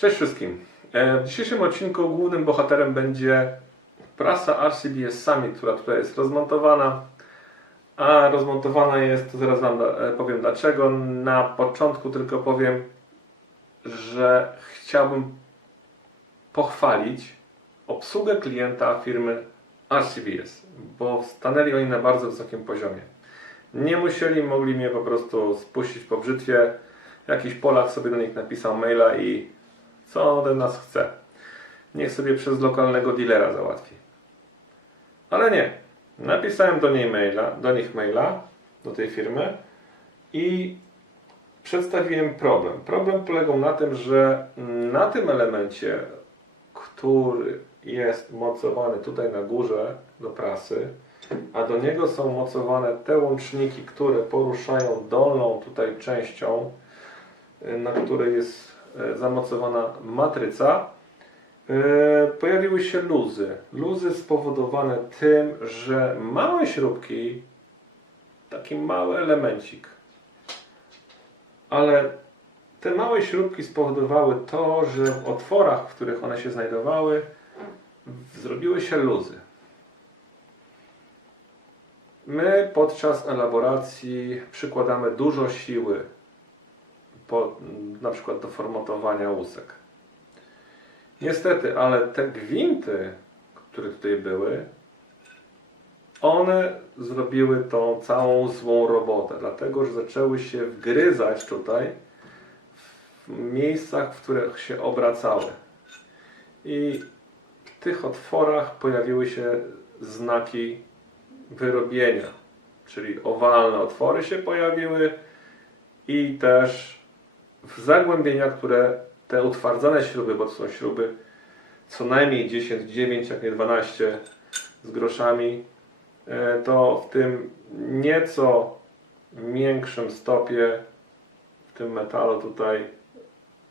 Cześć wszystkim. E, W dzisiejszym odcinku głównym bohaterem będzie prasa RCBS Summit, która tutaj jest rozmontowana. A rozmontowana jest, to zaraz Wam e, powiem dlaczego. Na początku tylko powiem, że chciałbym pochwalić obsługę klienta firmy RCBS, bo stanęli oni na bardzo wysokim poziomie. Nie musieli, mogli mnie po prostu spuścić po brzytwie. Jakiś Polak sobie do nich napisał maila i co on ode nas chce. Niech sobie przez lokalnego dealera załatwi. Ale nie. Napisałem do niej maila, do nich maila, do tej firmy i przedstawiłem problem. Problem polegał na tym, że na tym elemencie, który jest mocowany tutaj na górze do prasy, a do niego są mocowane te łączniki, które poruszają dolną tutaj częścią, na której jest zamocowana matryca, y, pojawiły się luzy. Luzy spowodowane tym, że małe śrubki, taki mały elemencik, ale te małe śrubki spowodowały to, że w otworach, w których one się znajdowały, zrobiły się luzy. My podczas elaboracji przykładamy dużo siły, po, na przykład do formatowania łusek. Niestety, ale te gwinty, które tutaj były, one zrobiły tą całą złą robotę, dlatego że zaczęły się wgryzać tutaj w miejscach, w których się obracały. I w tych otworach pojawiły się znaki wyrobienia, czyli owalne otwory się pojawiły i też zagłębienia, które te utwardzane śruby, bo to są śruby co najmniej 10, 9, jak nie 12 z groszami, e, to w tym nieco większym stopie w tym metalu tutaj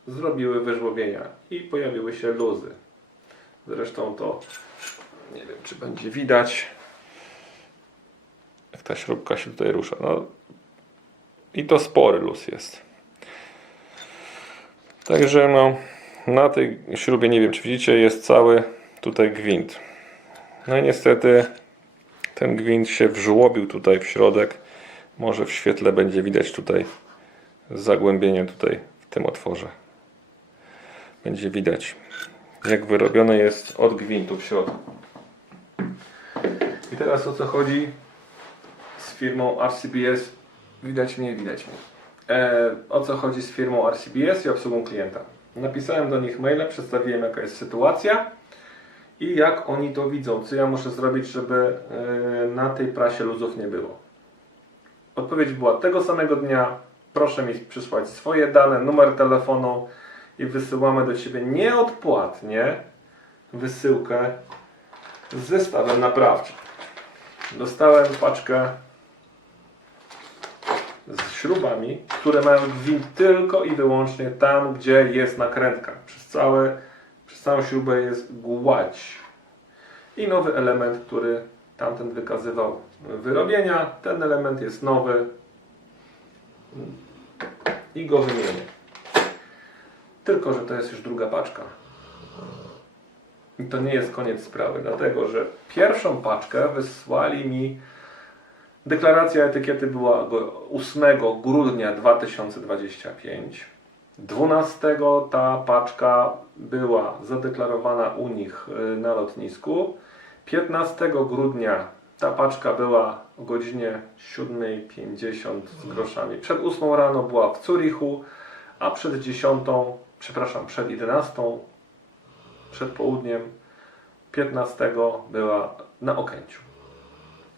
zrobiły wyżłobienia i pojawiły się luzy. Zresztą to nie wiem, czy będzie widać jak ta śrubka się tutaj rusza. No, I to spory luz jest. Także no, na tej śrubie, nie wiem czy widzicie, jest cały tutaj gwint. No i niestety ten gwint się wżłobił tutaj w środek. Może w świetle będzie widać tutaj zagłębienie tutaj w tym otworze. Będzie widać jak wyrobione jest od gwintu w środku. I teraz o co chodzi z firmą RCBS? Widać mnie, widać mnie. E, o co chodzi z firmą RCBS i obsługą klienta? Napisałem do nich maila, przedstawiłem jaka jest sytuacja i jak oni to widzą, co ja muszę zrobić, żeby e, na tej prasie luzów nie było. Odpowiedź była tego samego dnia. Proszę mi przysłać swoje dane, numer telefonu i wysyłamy do Ciebie nieodpłatnie wysyłkę z zestawem naprawczym. Dostałem paczkę z śrubami, które mają gwint tylko i wyłącznie tam, gdzie jest nakrętka. Przez, całe, przez całą śrubę jest gładź. I nowy element, który tamten wykazywał wyrobienia. Ten element jest nowy i go wymienię. Tylko, że to jest już druga paczka. I to nie jest koniec sprawy, dlatego że pierwszą paczkę wysłali mi. Deklaracja etykiety była go- 8 grudnia 2025. 12 ta paczka była zadeklarowana u nich y, na lotnisku. 15 grudnia ta paczka była o godzinie 7.50 z groszami. Przed 8 rano była w Zurichu, a przed 10, przepraszam, przed 11, przed południem 15 była na Okęciu.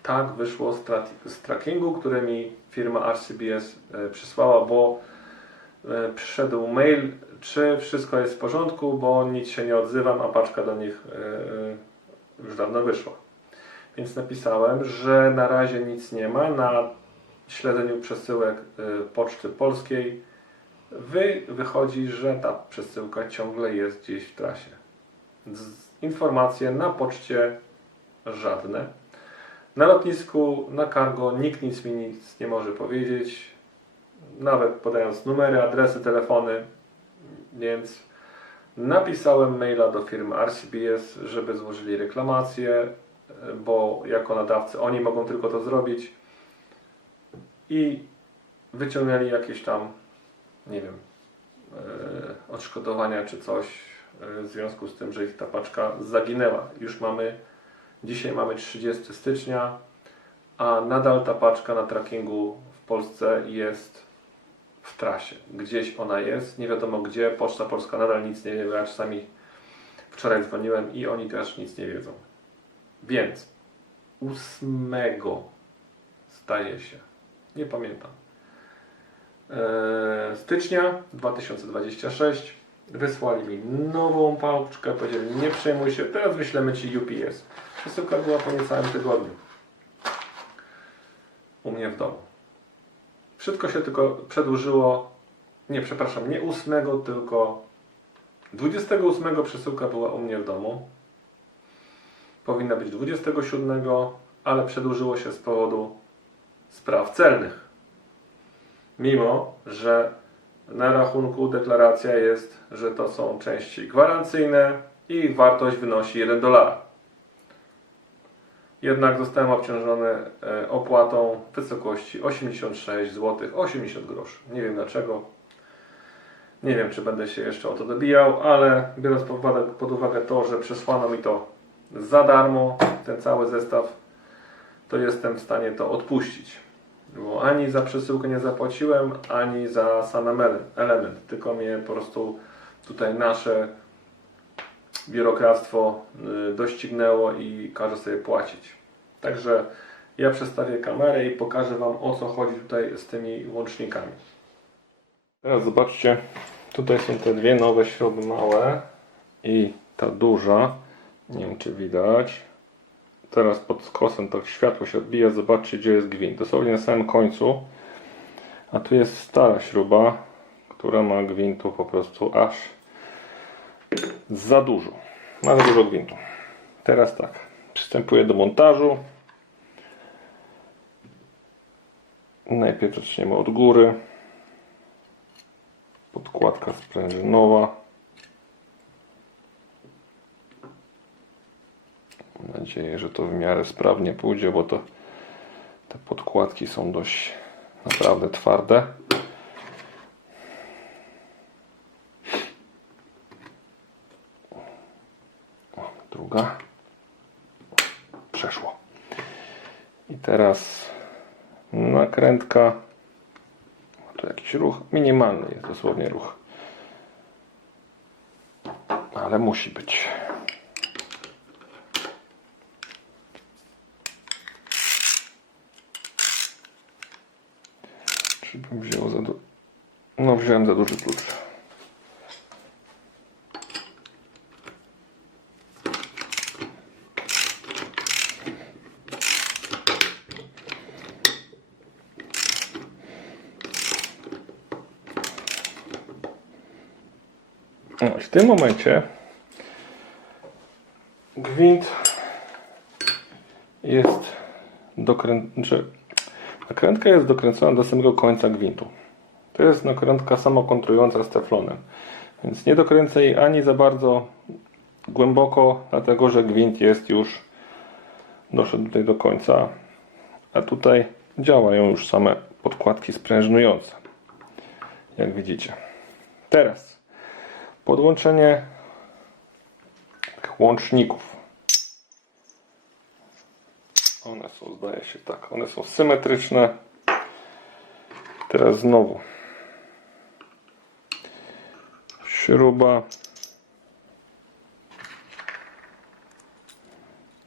Tak wyszło z, tra- z trackingu, który mi firma RCBS e, przysłała, bo e, przyszedł mail, czy wszystko jest w porządku, bo nic się nie odzywam, a paczka do nich e, już dawno wyszła. Więc napisałem, że na razie nic nie ma. Na śledzeniu przesyłek Poczty Polskiej wy, wychodzi, że ta przesyłka ciągle jest gdzieś w trasie. Z, informacje na poczcie żadne. Na lotnisku, na cargo nikt nic mi nic nie może powiedzieć. Nawet podając numery, adresy, telefony. Więc Napisałem maila do firmy RCBS, żeby złożyli reklamację, bo jako nadawcy oni mogą tylko to zrobić i wyciągnęli jakieś tam, nie wiem, e, odszkodowania czy coś e, w związku z tym, że ich ta paczka zaginęła. Już mamy, dzisiaj mamy 30 stycznia, a nadal ta paczka na trackingu w Polsce jest w trasie. Gdzieś ona jest, nie wiadomo gdzie. Poczta Polska nadal nic nie wie, ja czasami wczoraj dzwoniłem i oni też nic nie wiedzą. Więc 8 staje się, nie pamiętam, e, stycznia 2026 wysłali mi nową paczkę, powiedzieli nie przejmuj się, teraz wyślemy Ci UPS. Przesyłka była po niecałym tygodniu u mnie w domu. Wszystko się tylko przedłużyło, nie przepraszam, nie 8, tylko 28 przesyłka była u mnie w domu. Powinna być 27, ale przedłużyło się z powodu spraw celnych. Mimo, że na rachunku deklaracja jest, że to są części gwarancyjne i ich wartość wynosi 1 dolar. Jednak zostałem obciążony e, opłatą w wysokości 86 zł 80 groszy. Nie wiem dlaczego. Nie wiem, czy będę się jeszcze o to dobijał, ale biorąc pod uwagę, to, że przesłano mi to za darmo, ten cały zestaw, to jestem w stanie to odpuścić. Bo ani za przesyłkę nie zapłaciłem, ani za sam ele- element, tylko mnie po prostu tutaj nasze biurokractwo y, doścignęło i każe sobie płacić. Także ja przestawię kamerę i pokażę Wam o co chodzi tutaj z tymi łącznikami. Teraz zobaczcie, tutaj są te dwie nowe śruby małe i ta duża. Nie wiem czy widać. Teraz pod skosem to światło się odbija. Zobaczcie gdzie jest gwint. Dosłownie na samym końcu. A tu jest stara śruba, która ma gwintu po prostu aż za dużo. Ma za dużo gwintu. Teraz tak. Przystępuję do montażu. Najpierw zaczniemy od góry. Podkładka sprężynowa. Mam nadzieję, że to w miarę sprawnie pójdzie, bo to te podkładki są dość naprawdę twarde. O, druga. Przeszło. I teraz Ma tu jakiś ruch. Minimalny jest dosłownie ruch. Ale musi być. Czy bym wziął za du... No wziąłem za duży klucz. W tym momencie gwint jest dokręcony. Nakrętka jest dokręcona do samego końca gwintu. To jest nakrętka samokontrująca z teflonem. Więc nie dokręcę jej ani za bardzo głęboko, dlatego że gwint jest już doszedł tutaj do końca. A tutaj działają już same podkładki sprężynujące. Jak widzicie. Teraz podłączenie łączników. One są, zdaje się tak, one są symetryczne. Teraz znowu śruba,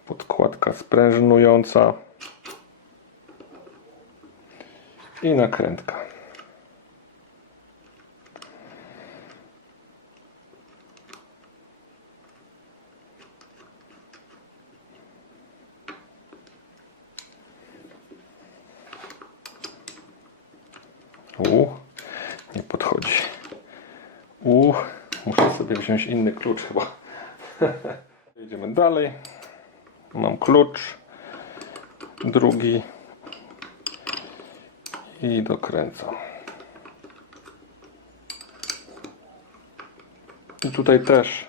podkładka sprężynująca i nakrętka. U, nie podchodzi. U, muszę sobie wziąć inny klucz chyba. Idziemy dalej. Mam klucz. Drugi. I dokręcam. I tutaj też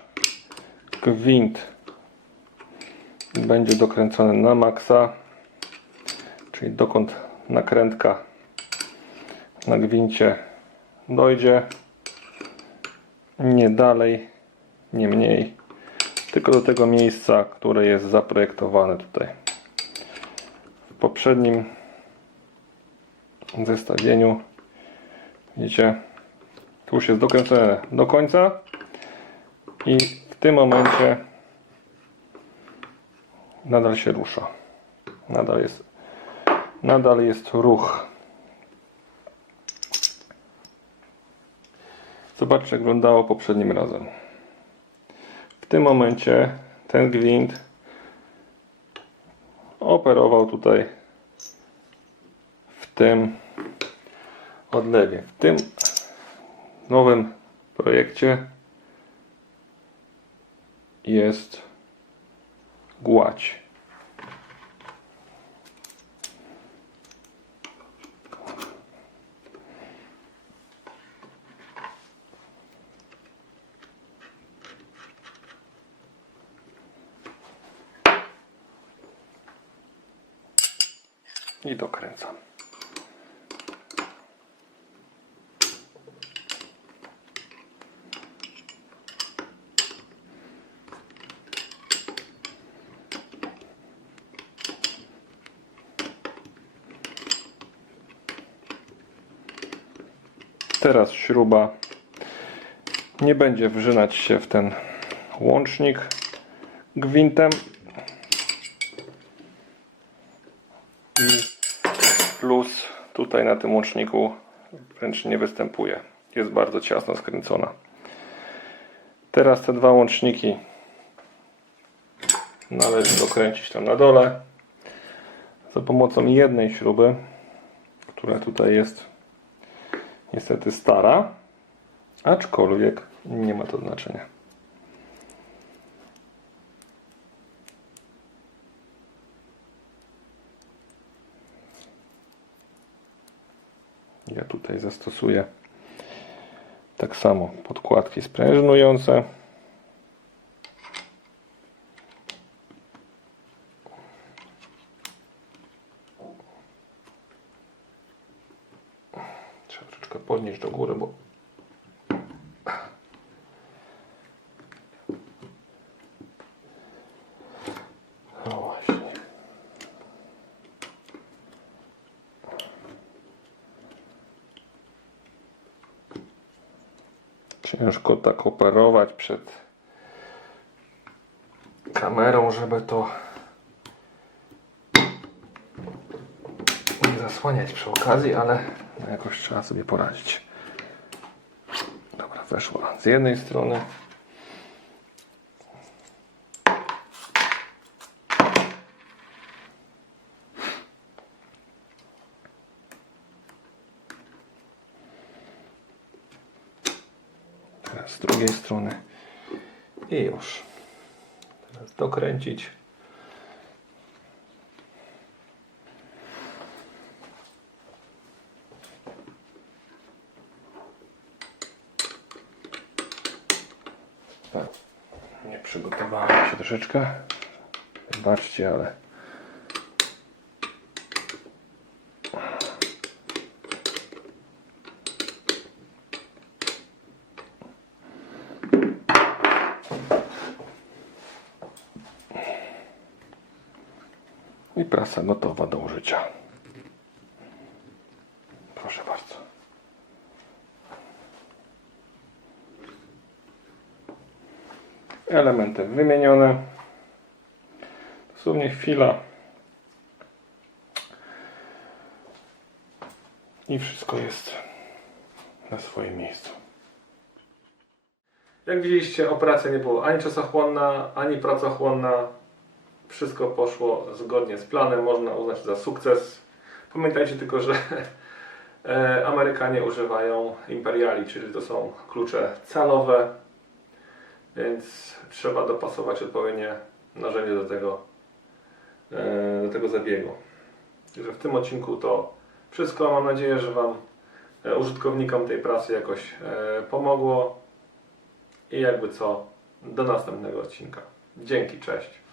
gwint będzie dokręcony na maksa, czyli dokąd nakrętka na gwincie dojdzie. Nie dalej, nie mniej, tylko do tego miejsca, które jest zaprojektowane tutaj. W poprzednim zestawieniu widzicie, tu już jest dokręcone do końca i w tym momencie nadal się rusza. Nadal jest, nadal jest ruch. Zobaczcie, jak wyglądało poprzednim razem. W tym momencie ten gwint operował tutaj w tym odlewie. W tym nowym projekcie jest gładź. I dokręcam. Teraz śruba nie będzie wrzynać się w ten łącznik gwintem. I plus tutaj na tym łączniku wręcz nie występuje. Jest bardzo ciasno skręcona. Teraz te dwa łączniki należy dokręcić tam na dole za pomocą jednej śruby, która tutaj jest niestety stara, aczkolwiek nie ma to znaczenia. Ja tutaj zastosuję tak samo podkładki sprężynujące. Trzeba troszeczkę podnieść do góry, bo no właśnie. Ciężko tak operować przed kamerą, żeby to nie zasłaniać przy okazji, ale no jakoś trzeba sobie poradzić. Dobra, weszła z jednej strony. Teraz z drugiej strony. I już. Teraz Tak. Nie przygotowałem się troszeczkę. Wybaczcie, ale. I prasa gotowa do użycia. Proszę bardzo. Elementy wymienione. Dosłownie chwila. I wszystko jest na swoim miejscu. Jak widzieliście, operacja nie była ani czasochłonna, ani pracochłonna. Wszystko poszło zgodnie z planem, można uznać za sukces. Pamiętajcie tylko, że e, Amerykanie używają imperiali, czyli to są klucze calowe, więc trzeba dopasować odpowiednie narzędzie do tego, e, do tego zabiegu. Także w tym odcinku to wszystko. Mam nadzieję, że Wam, e, użytkownikom tej prasy jakoś pomogło. i jakby co, do następnego odcinka. Dzięki, cześć.